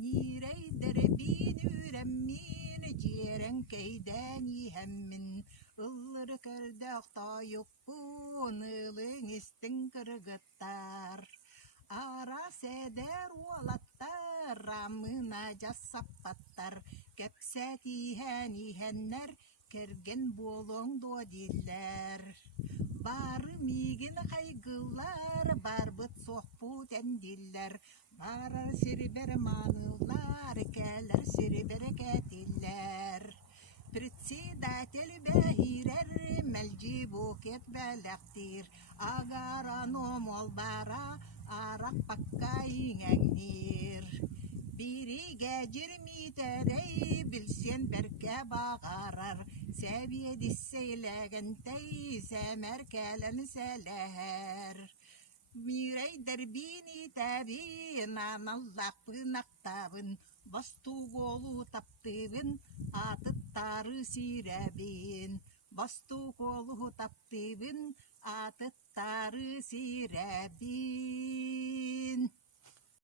Nireyder bin üremmin ciren keydeni hemmin ılları kırdakta yok bunılın istin kırgıttar. Ara seder olattar ramına jassapattar kepseti ihenler kergen bolong do diller. Bar migin kaygılar barbıt sohbut endiller. Barar sirber manılar keller sirber ketiller. Председатель бәйрәр мәлҗи букет бәләктир. Агара номол бара арак пакка иңәңнир. Бириге җирмитәрәй билсен бәркә багарар. Сәбие диссәйләгәнтәй сәмәр кәлән сәләһәр. Mirey derbini tabin anallaqpın aqtabın Bastu golu taptıbın atıttarı sirebin Bastu golu taptıbın atıttarı sirebin